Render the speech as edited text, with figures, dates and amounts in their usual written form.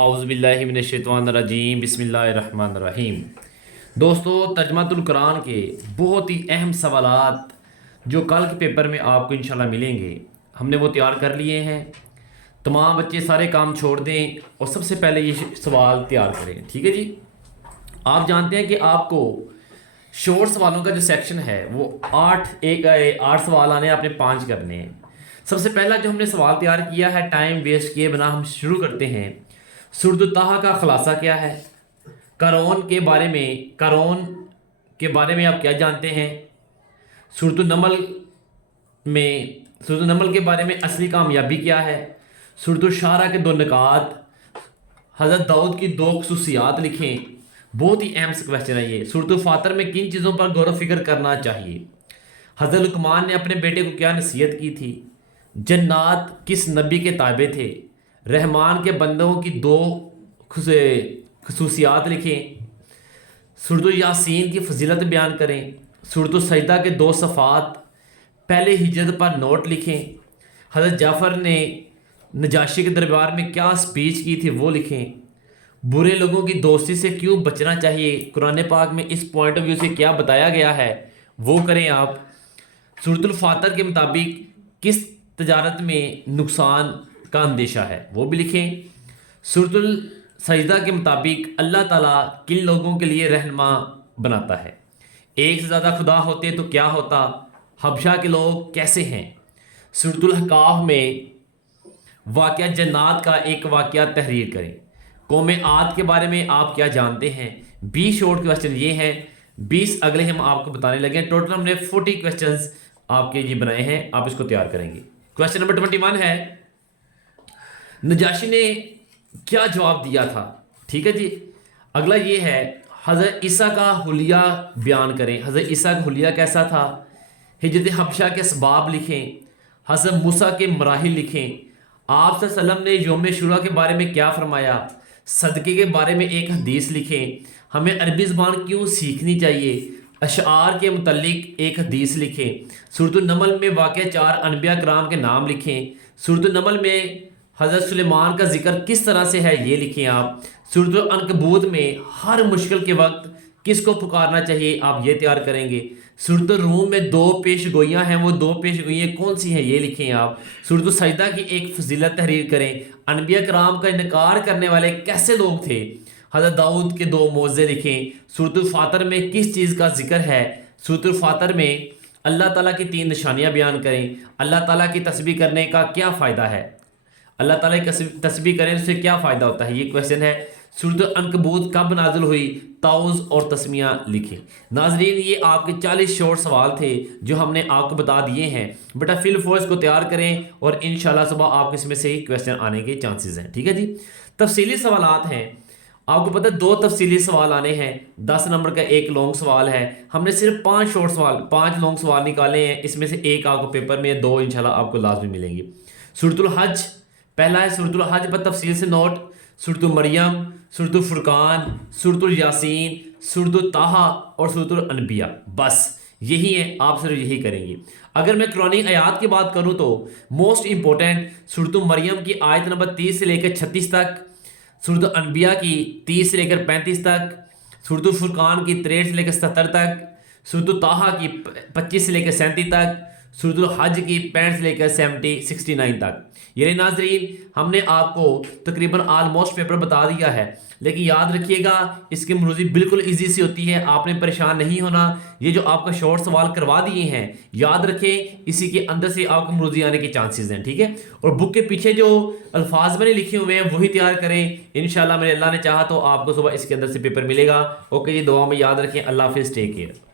اعوذ باللہ من الشیطان الرجیم بسم اللہ الرحمن الرحیم۔ دوستو، ترجمۃ القرآن کے بہت ہی اہم سوالات جو کل کے پیپر میں آپ کو انشاءاللہ ملیں گے، ہم نے وہ تیار کر لیے ہیں۔ تمام بچے سارے کام چھوڑ دیں اور سب سے پہلے یہ سوال تیار کریں، ٹھیک ہے جی۔ آپ جانتے ہیں کہ آپ کو شورٹ سوالوں کا جو سیکشن ہے وہ 8 سوال آنے ہیں، آپ نے 5 کرنے ہیں۔ سب سے پہلا جو ہم نے سوال تیار کیا ہے، ٹائم ویسٹ کیے بنا ہم شروع کرتے ہیں۔ سورۃ طٰہٰ کا خلاصہ کیا ہے؟ قارون کے بارے میں آپ کیا جانتے ہیں؟ سورۃ النمل کے بارے میں اصلی کامیابی کیا ہے؟ سورۃ الشعراء کے 2 نکات، حضرت داؤد کی 2 خصوصیات لکھیں۔ بہت ہی اہم کویسچن ہے یہ۔ سورۃ الفاتر میں کن چیزوں پر غور و فکر کرنا چاہیے؟ حضرت لقمان نے اپنے بیٹے کو کیا نصیحت کی تھی؟ جنات کس نبی کے تابع تھے؟ رحمان کے بندوں کی 2 خصوصیات لکھیں۔ سورۃ یاسین کی فضیلت بیان کریں۔ سورۃ السجدہ کے 2 صفحات پہلے ہجرت پر نوٹ لکھیں۔ حضرت جعفر نے نجاشی کے دربار میں کیا سپیچ کی تھی وہ لکھیں۔ برے لوگوں کی دوستی سے کیوں بچنا چاہیے؟ قرآن پاک میں اس پوائنٹ آف ویو سے کیا بتایا گیا ہے وہ کریں آپ۔ سورۃ الفاتر کے مطابق کس تجارت میں نقصان کا اندیشہ ہے وہ بھی لکھیں۔ سورۃ السجدہ کے مطابق اللہ تعالیٰ کن لوگوں کے لیے رہنما بناتا ہے؟ ایک سے زیادہ خدا ہوتے تو کیا ہوتا؟ حبشہ کے لوگ کیسے ہیں؟ سورۃ الاحقاف میں واقعہ جنات کا ایک واقعہ تحریر کریں۔ قوم عاد کے بارے میں آپ کیا جانتے ہیں؟ 20 شارٹ کویسچن یہ ہیں، 20 اگلے ہم آپ کو بتانے لگے ہیں۔ ٹوٹل ہم نے 40 کویسچنز آپ کے یہ بنائے ہیں، آپ اس کو تیار کریں گے۔ کویسچن نمبر 21 ہے، نجاشی نے کیا جواب دیا تھا؟ ٹھیک ہے جی۔ اگلا یہ ہے، حضرت عیسیٰ کا حلیہ بیان کریں۔ حضرت عیسیٰ کا حلیہ کیسا تھا؟ ہجرت حبشہ کے اسباب لکھیں۔ حضرت موسیٰ کے مراحل لکھیں۔ آپ صلی اللہ علیہ وسلم نے یوم عاشوراء کے بارے میں کیا فرمایا؟ صدقے کے بارے میں ایک حدیث لکھیں۔ ہمیں عربی زبان کیوں سیکھنی چاہیے؟ اشعار کے متعلق ایک حدیث لکھیں۔ سورۃ النمل میں واقع 4 انبیاء کرام کے نام لکھیں۔ سورۃ النمل میں حضرت سلیمان کا ذکر کس طرح سے ہے یہ لکھیں آپ۔ سورۃ العنکبوت میں ہر مشکل کے وقت کس کو پکارنا چاہیے آپ یہ تیار کریں گے۔ سورۃ الروم میں 2 پیش گوئیاں ہیں، وہ 2 پیش گوئیاں کون سی ہیں یہ لکھیں آپ۔ سورۃ السجدہ کی ایک فضیلت تحریر کریں۔ انبیاء کرام کا انکار کرنے والے کیسے لوگ تھے؟ حضرت داؤد کے 2 معجزے لکھیں۔ سورۃ الفاتر میں کس چیز کا ذکر ہے؟ سورۃ الفاتر میں اللہ تعالیٰ کی 3 نشانیاں بیان کریں۔ اللہ تعالیٰ کی تسبیح کرنے کا کیا فائدہ ہے؟ اللہ تعالیٰ کی تسبیح کرنے سے کیا فائدہ ہوتا ہے یہ کویسچن ہے۔ سورۃ العنکبوت کب نازل ہوئی؟ طاؤس اور تسمیہ لکھیں۔ ناظرین، یہ آپ کے 40 شارٹ سوال تھے جو ہم نے آپ کو بتا دیے ہیں۔ بیٹا فی الفور اس کو تیار کریں اور انشاءاللہ صبح آپ اس میں سے ہی کویسچن آنے کے چانسز ہیں، ٹھیک ہے جی۔ تفصیلی سوالات ہیں، آپ کو پتہ ہے 2 تفصیلی سوال آنے ہیں، 10 نمبر کا 1 لانگ سوال ہے۔ ہم نے صرف 5 شارٹ سوال 5 لانگ سوال نکالے ہیں، اس میں سے 1 آپ کو پیپر میں 2 انشاءاللہ آپ کو لازمی ملیں گے۔ سورۃ الحج پہلا ہے، سورۃ الحج پر تفصیل سے نوٹ۔ سورۃ مریم، سورۃ الفرقان، سورۃ الیاسین، سورۃ طٰہٰ اور سورۃ الانبیاء، بس یہی ہے، آپ صرف یہی کریں گے۔ اگر میں قرآنی آیات کی بات کروں تو موسٹ امپورٹنٹ سورۃ مریم کی آیت نمبر 30 سے لے کر 36 تک، سورۃ الانبیاء کی 30 سے لے کر 35 تک، سورۃ الفرقان کی 63 سے لے کر 70 تک، سورۃ طٰہٰ کی 25 سے لے کر 37 تک، سورۃ الحج کی 65 سے لے کر 69 تک۔ یعنی ناظرین، ہم نے آپ کو تقریباً آلموسٹ پیپر بتا دیا ہے، لیکن یاد رکھیے گا اس کی مروزی بالکل ایزی سی ہوتی ہے، آپ نے پریشان نہیں ہونا۔ یہ جو آپ کا شارٹ سوال کروا دیے ہیں یاد رکھیں، اسی کے اندر سے آپ کو مروزی آنے کے چانسز ہیں، ٹھیک ہے۔ اور بک کے پیچھے جو الفاظ میں نے لکھے ہوئے ہیں وہی تیار کریں، انشاءاللہ میرے اللہ نے چاہا تو آپ کو صبح اس کے اندر سے پیپر ملے گا۔ اوکے جی، دعا میں یاد رکھیں۔ اللہ حافظ، ٹیک کیئر۔